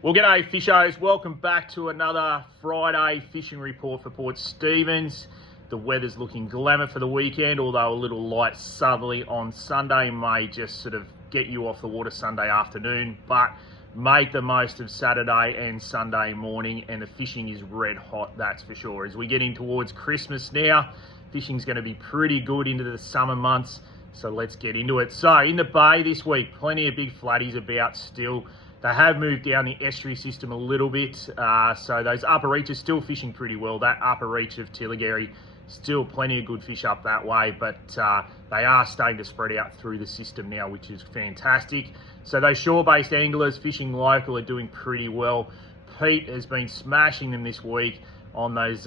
Well, g'day fishers, welcome back to another Friday fishing report for Port Stephens. The weather's looking glamour for the weekend, although a little light southerly on Sunday may just sort of get you off the water Sunday afternoon, but make the most of Saturday and Sunday morning, and the fishing is red hot, that's for sure. As we get in towards Christmas now, fishing's going to be pretty good into the summer months, so let's get into it. So in the bay this week, plenty of big flatties about still. They have moved down the estuary system a little bit, so those upper reaches still fishing pretty well. That upper reach of Tilligarry, still plenty of good fish up that way, but they are starting to spread out through the system now, which is fantastic. So those shore-based anglers fishing local are doing pretty well. Pete has been smashing them this week on those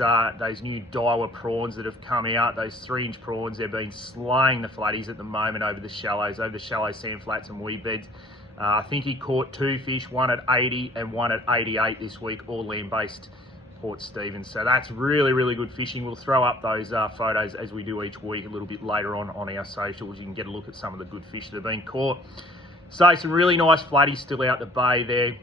new Daiwa prawns that have come out, those 3-inch prawns. They've been slaying the flatties at the moment over the shallow sand flats and weed beds. I think he caught 2 fish, one at 80 and one at 88 this week, all land-based Port Stephens. So that's really, really good fishing. We'll throw up those photos as we do each week a little bit later on our socials. You can get a look at some of the good fish that have been caught. So some really nice flatties still out the bay there.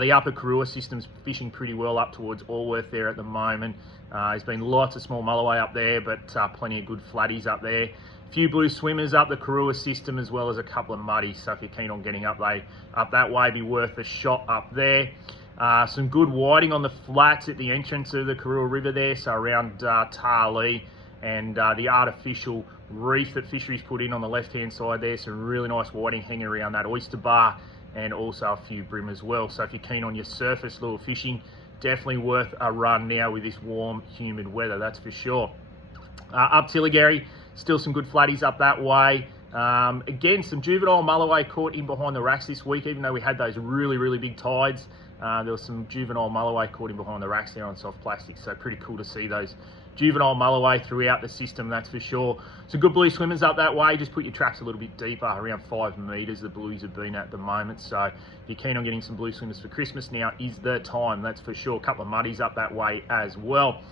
The upper Karua system's fishing pretty well up towards Allworth there at the moment. There's been lots of small mulloway up there, but plenty of good flatties up there. A few blue swimmers up the Karua system, as well as a couple of muddies. So if you're keen on getting up that way, be worth a shot up there. Some good whiting on the flats at the entrance of the Karua River there, so around Tarlee and the artificial reef that fisheries put in on the left-hand side there. Some really nice whiting hanging around that oyster bar, and also a few brim as well. So if you're keen on your surface lure fishing, definitely worth a run now with this warm, humid weather, that's for sure. Up Tilligarry, still some good flatties up that way. Again, some juvenile mulloway caught in behind the racks this week, even though we had those really, really big tides. There was some juvenile mulloway caught in behind the racks there on soft plastic, so pretty cool to see those juvenile mulloway throughout the system, that's for sure. Some good blue swimmers up that way. Just put your traps a little bit deeper, around 5 metres the blues have been at the moment. So if you're keen on getting some blue swimmers for Christmas, now is the time, that's for sure. A couple of muddies up that way as well.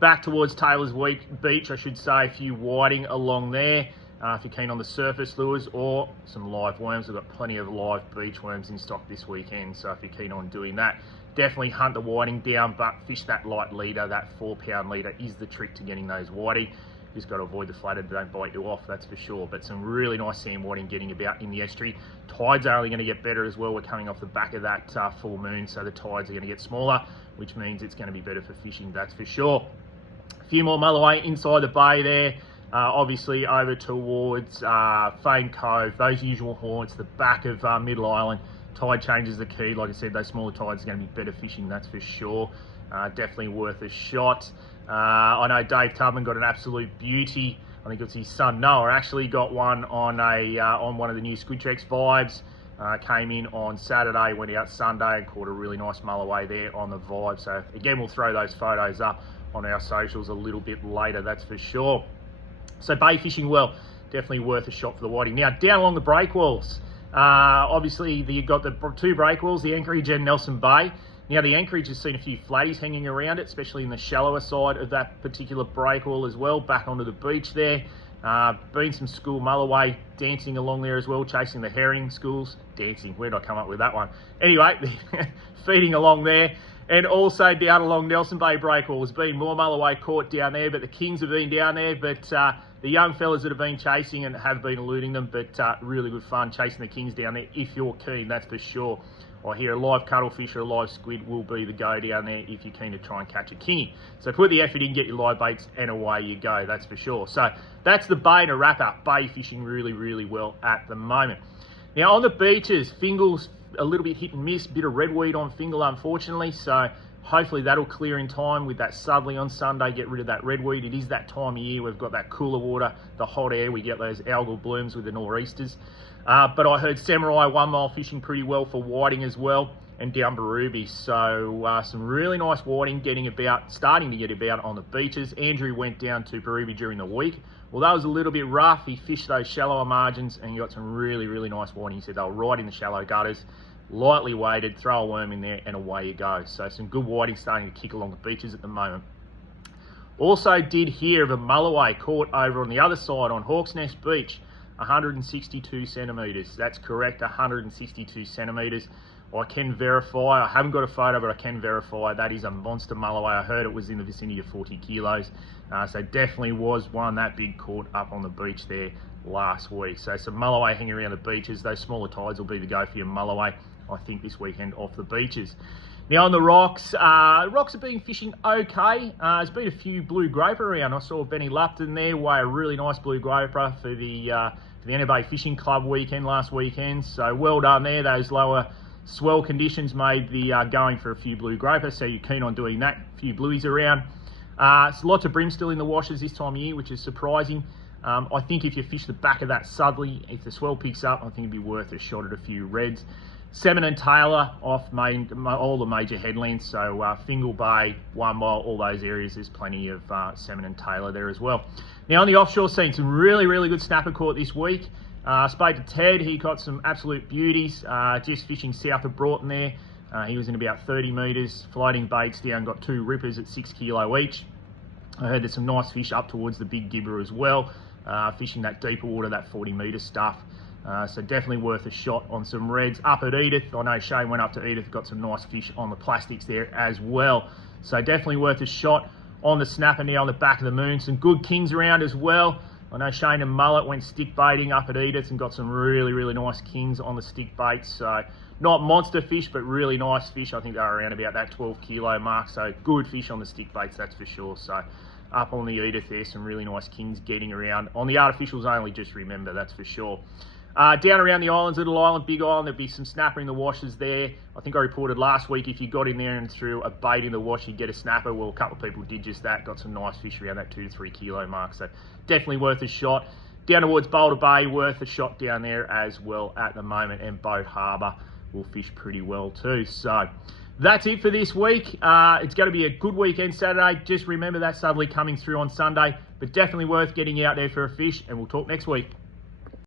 Back towards Taylor's Beach, I should say, a few whiting along there. If you're keen on the surface lures or some live worms, we've got plenty of live beach worms in stock this weekend. So if you're keen on doing that, definitely hunt the whiting down, but fish that light leader. That 4-pound leader is the trick to getting those whiting. Just got to avoid the flathead, they don't bite you off, that's for sure. But some really nice sand whiting getting about in the estuary. Tides are only going to get better as well. We're coming off the back of that full moon, so the tides are going to get smaller, which means it's going to be better for fishing, that's for sure. A few more mulloway inside the bay there. Obviously over towards Fane Cove, those usual haunts, the back of Middle Island. Tide changes the key. Like I said, those smaller tides are going to be better fishing, that's for sure. Definitely worth a shot. I know Dave Tubman got an absolute beauty. I think it's his son Noah actually got one on one of the new Squidtrex Vibes. Came in on Saturday, went out Sunday and caught a really nice mulloway there on the Vibe. So again, we'll throw those photos up on our socials a little bit later, that's for sure. So bay fishing well, definitely worth a shot for the whiting. Now down along the breakwalls, obviously you've got the 2 breakwalls, the Anchorage and Nelson Bay. Now the Anchorage has seen a few flatties hanging around it, especially in the shallower side of that particular breakwall as well, back onto the beach there. Been some school mulloway dancing along there as well, chasing the herring schools. Dancing, where did I come up with that one? Anyway, feeding along there. And also down along Nelson Bay breakwall, there's been more mulloway caught down there, but the kings have been down there, but the young fellas that have been chasing and have been eluding them, but really good fun chasing the kings down there if you're keen, that's for sure. I hear a live cuttlefish or a live squid will be the go down there if you're keen to try and catch a kingy. So put the effort in, get your live baits, and away you go, that's for sure. So that's the bay and a wrap up. Bay fishing really, really well at the moment. Now on the beaches, Fingall's a little bit hit and miss, bit of redweed on Fingal unfortunately, so hopefully that'll clear in time with that southerly on Sunday, get rid of that redweed. It is that time of year, we've got that cooler water, the hot air, we get those algal blooms with the nor'easters. But I heard Samurai 1 mile fishing pretty well for whiting as well, and down Barooby. So some really nice whiting starting to get about on the beaches. Andrew went down to Barooby during the week. Well, that was a little bit rough. He fished those shallower margins and he got some really, really nice whiting. He said they were right in the shallow gutters, lightly weighted, throw a worm in there and away you go. So some good whiting starting to kick along the beaches at the moment. Also did hear of a mulloway caught over on the other side on Hawks Nest Beach, 162 centimetres. That's correct, 162 centimetres. I can verify, I haven't got a photo, but I can verify that is a monster mulloway. I heard it was in the vicinity of 40 kilos. So definitely was one that big caught up on the beach there last week. So some mulloway hanging around the beaches. Those smaller tides will be the go for your mulloway, I think, this weekend off the beaches. Now on the rocks, rocks have been fishing okay. There's been a few blue groper around. I saw Benny Lupton there weigh a really nice blue groper for the NBA Fishing Club weekend last weekend. So well done there. Those lower swell conditions made the going for a few blue groper. So you're keen on doing that. A few blueies around. There's lots of bream still in the washes this time of year, which is surprising. I think if you fish the back of that southerly, if the swell picks up, I think it'd be worth a shot at a few reds. Salmon and Taylor off all the major headlands, so Fingal Bay, 1 Mile, all those areas, there's plenty of salmon and Taylor there as well. Now on the offshore scene, some really good snapper caught this week. Spoke to Ted, he caught some absolute beauties, just fishing south of Broughton there. He was in about 30 metres, floating baits down, got 2 rippers at 6 kilo each. I heard there's some nice fish up towards the Big Gibber as well, fishing that deeper water, that 40 metre stuff. So definitely worth a shot on some reds. Up at Edith, I know Shane went up to Edith, got some nice fish on the plastics there as well. So definitely worth a shot on the snapper now on the back of the moon. Some good kings around as well. I know Shane and Mullet went stick baiting up at Edith and got some really nice kings on the stick baits. So not monster fish, but really nice fish. I think they were around about that 12 kilo mark. So good fish on the stick baits, that's for sure. So up on the Edith there, some really nice kings getting around. On the artificials only, just remember, that's for sure. Down around the islands, Little Island, Big Island, there'll be some snapper in the washes there. I think I reported last week if you got in there and threw a bait in the wash, you'd get a snapper. Well, a couple of people did just that, got some nice fish around that 2 to 3 kilo mark. So definitely worth a shot. Down towards Boulder Bay, worth a shot down there as well at the moment. And Boat Harbour will fish pretty well too. So that's it for this week. It's going to be a good weekend Saturday. Just remember that southerly coming through on Sunday, but definitely worth getting out there for a fish, and we'll talk next week.